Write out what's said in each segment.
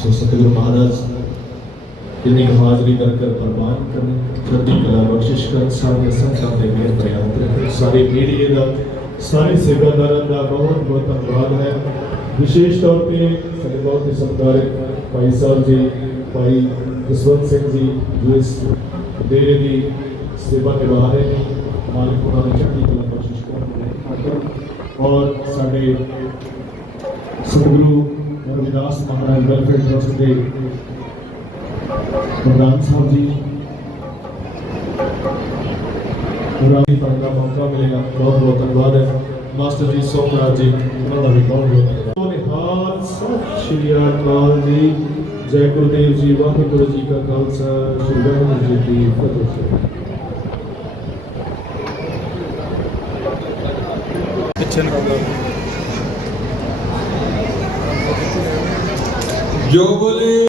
So, Sakadra ਪਰੀ ਦਾਤਾ ਜੀ ਅਸੀਂ ਤੇਰੇ ਨਾਲ ਪਾਲਿਆ ਪਾਰੀ ਖੁਸ਼ੀ ਅਤੇ ਕਰਕੇ ਸੋ ਸਤਿਗੁਰੂ ਮਹਾਰਾਜ ਜਿਨੀ ਹਾਜ਼ਰੀ ਕਰ ਕਰ ਪ੍ਰਵਾਨ ਕਰਨ ਚੜ੍ਹਦੀ ਕਲਾ ਬਖਸ਼ਿਸ਼ ਕਰਨ ਸਾਰੇ ਸੰਤਾਂ ਦੇ ਮਿਹਰ ਪ੍ਰਿਆਮ ਕਰਨ ਸਾਰੇ ਮੀਡੀਆ ਦਾ ਸਾਰੇ ਸੇਵਾਦਾਰਾਂ ਦਾ ਬਹੁਤ ਬਹੁਤ ਧੰਨਵਾਦ ਹੈ ਵਿਸ਼ੇਸ਼ ਤੌਰ ਤੇ ਸਾਡੇ ਬਹੁਤ ਹੀ ਸਤਿਕਾਰਕ ਭਾਈ ਸਾਹਿਬ ਜੀ ਭਾਈ ਜਸਵੰਤ ਸਿੰਘ ਜੀ ਜੋ ਇਸ ਡੇਰੇ ਦੀ ਸੇਵਾ ਨਿਭਾ ਰਹੇ ਨੇ ਮਾਲਕ ਉਹਨਾਂ ਨੂੰ ਚੜ੍ਹਦੀ ਕਲਾ ਬਖਸ਼ਿਸ਼ ਕਰਨ ਔਰ ਸਾਡੇ ਸਤਿਗੁਰੂ ਰਵਿਦਾਸ ਮਹਾਰਾਜ ਵੈਲਫੇਅਰ ਟਰਸਟ ਦੇ ਪ੍ਰਧਾਨ ਸਾਹਿਬ ਜੀ ਰਾਮੀ ਪੜ੍ਹਨ ਦਾ ਮੌਕਾ ਮਿਲੇਗਾ ਬਹੁਤ ਬਹੁਤ ਧੰਨਵਾਦ ਹੈ ਮਾਸਟਰ ਜੀ ਸੋਮਰਾਜ ਜੀ ਉਹਨਾਂ ਦਾ ਵੀ ਬਹੁਤ ਬਹੁਤ ਧੰਨਵਾਦ ਨਿਹਾਲ ਸਤਿ ਸ਼੍ਰੀ ਅਕਾਲ ਜੀ ਜੈ ਗੁਰਦੇਵ ਜੀ ਵਾਹਿਗੁਰੂ ਜੀ ਕਾ ਖਾਲਸਾ ਸ਼੍ਰੀ ਵਾਹਿਗੁਰੂ ਜੀ ਕੀ ਫਤਿਹ ਜੋ ਬੋਲੇ ਸਭ ਸ੍ਰੀ ਅਕਾਲ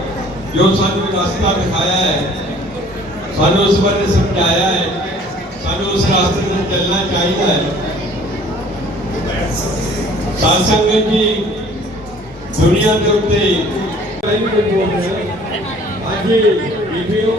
ਜੋ ਸਾਨੂੰ ਰਸਤਾ ਦਿਖਾਇਆ ਹੈ, ਸਾਨੂੰ ਉਸ ਬਾਰੇ ਸਮਝਾਇਆ ਹੈ, ਸਾਨੂੰ ਉਸ ਰਸਤੇ ਤੇ ਚੱਲਣਾ ਚਾਹੀਦਾ ਹੈ। ਸਾਧ ਸੰਗਤ ਜੀ, ਦੁਨੀਆ ਦੇ ਉੱਤੇ ਅੱਜ ਵੀਡੀਓ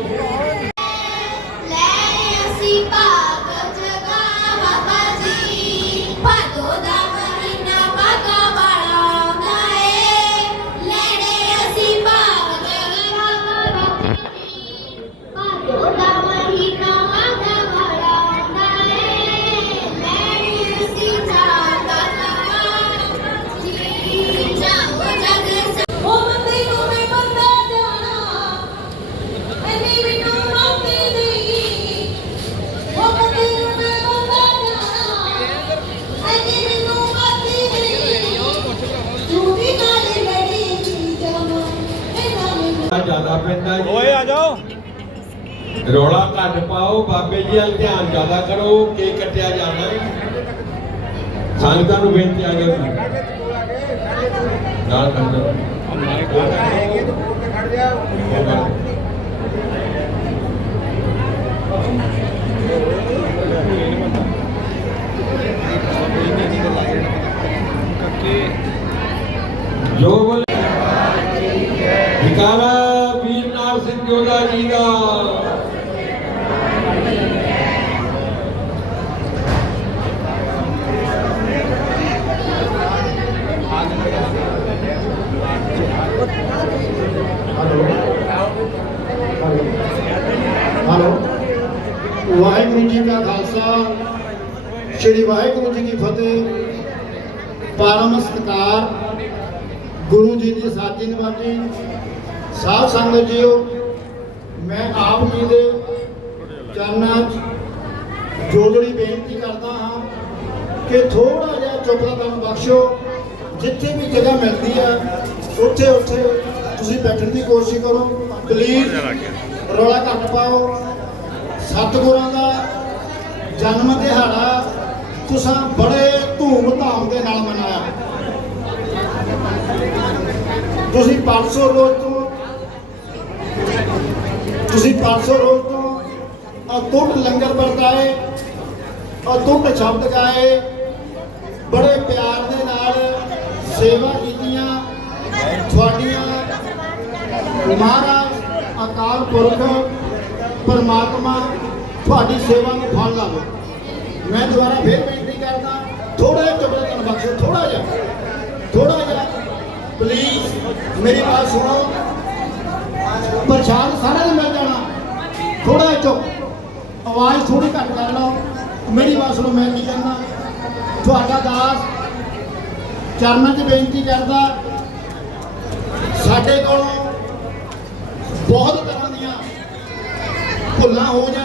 ਪੈਂਦਾ ਜੀ। ਓਏ ਆ ਜਾਓ। ਰੌਲਾ ਘੱਟ ਪਾਓ ਬਾਬੇ ਜੀ ਵੱਲ ਧਿਆਨ ਜ਼ਿਆਦਾ ਕਰੋ ਕੇ ਕੱਟਿਆ ਜਾਣਾ ਸੰਗਤਾਂ ਨੂੰ ਬੇਨਤੀ ਆ ਜਾਓ। ਨਾਲ ਕੰਦਰ ਜੋ ਵੀਰਨਾਥ ਸਿੰਘ ਜੀ ਦਾ ਵਾਹਿਗੁਰੂ ਜੀ ਕਾ ਖਾਲਸਾ, ਸ੍ਰੀ ਵਾਹਿਗੁਰੂ ਜੀ ਕੀ ਫਤਿਹ। ਪਰਮ ਸਤਿਕਾਰ, ਗੁਰੂ ਜੀ ਦੀ ਸਾਜੀ ਨਿਵਾਜੀ ਸਾਧ ਸੰਗਤ ਜੀਓ, ਮੈਂ ਆਪ ਜੀ ਦੇ ਚਰਨਾਂ 'ਚ ਜੋਦੜੀ ਬੇਨਤੀ ਕਰਦਾ ਹਾਂ ਕਿ ਥੋੜਾ ਜਿਹਾ ਚੁੱਪਦਾ ਤੁਹਾਨੂੰ ਬਖਸ਼ੋ। ਜਿੱਥੇ ਵੀ ਜਗ੍ਹਾ ਮਿਲਦੀ ਹੈ ਉੱਥੇ ਉੱਥੇ ਤੁਸੀਂ ਬੈਠਣ ਦੀ ਕੋਸ਼ਿਸ਼ ਕਰੋ। ਪਲੀਜ਼ ਰੌਲਾ ਘੱਟ ਪਾਓ। ਸਤਿਗੁਰਾਂ ਦਾ ਜਨਮ ਦਿਹਾੜਾ ਤੁਸੀਂ ਬੜੇ ਧੂਮ ਧਾਮ ਦੇ ਨਾਲ ਮਨਾਇਆ। ਤੁਸੀਂ 500 ਰੋਜ਼ ਤੋਂ ਤੁਸੀਂ 500 ਰੋਜ਼ ਤੋਂ ਅਤੁੱਟ ਲੰਗਰ ਵਰਤਾਏ ਅਤੁੱਟ ਸ਼ਬਦ ਗਾਏ, ਬੜੇ ਪਿਆਰ ਦੇ ਨਾਲ ਸੇਵਾ ਕੀਤੀਆਂ ਤੁਹਾਡੀਆਂ। ਮਹਾਰਾਜ, ਅਕਾਲ ਪੁਰਖ, ਪਰਮਾਤਮਾ ਤੁਹਾਡੀ ਸੇਵਾ ਨੂੰ ਫਲ ਲਾਵੇ। ਮੈਂ ਦੁਬਾਰਾ ਫੇਰ ਬੇਨਤੀ ਕਰਦਾ ਥੋੜਾ ਜਿਹਾ ਚੁੱਪ ਕਰਨ ਬਖਸ਼ੋ ਥੋੜਾ ਜਿਹਾ ਥੋੜਾ ਜਿਹਾ। ਪਲੀਜ਼ ਮੇਰੀ ਬਾਤ ਸੁਣੋ। ਪ੍ਰਸ਼ਾਦ ਸਾਰਿਆਂ ਨੂੰ ਮਿਲ ਜਾਣਾ। ਥੋੜਾ ਚੁੱਪ। ਆਵਾਜ਼ ਥੋੜੀ ਘੱਟ ਕਰ ਲਓ। ਮੇਰੀ ਬਾਤ ਸੁਣੋ, ਮੈਂ ਕੀ ਕਹਿੰਦਾ। ਤੁਹਾਡਾ ਦਾਸ ਚਰਨਾਂ 'ਚ ਬੇਨਤੀ ਕਰਦਾ, ਸਾਡੇ ਕੋਲੋਂ ਬਹੁਤ ਤਰ੍ਹਾਂ ਦੀਆਂ ਭੁੱਲਾਂ ਹੋ ਜਾਂਦੀਆਂ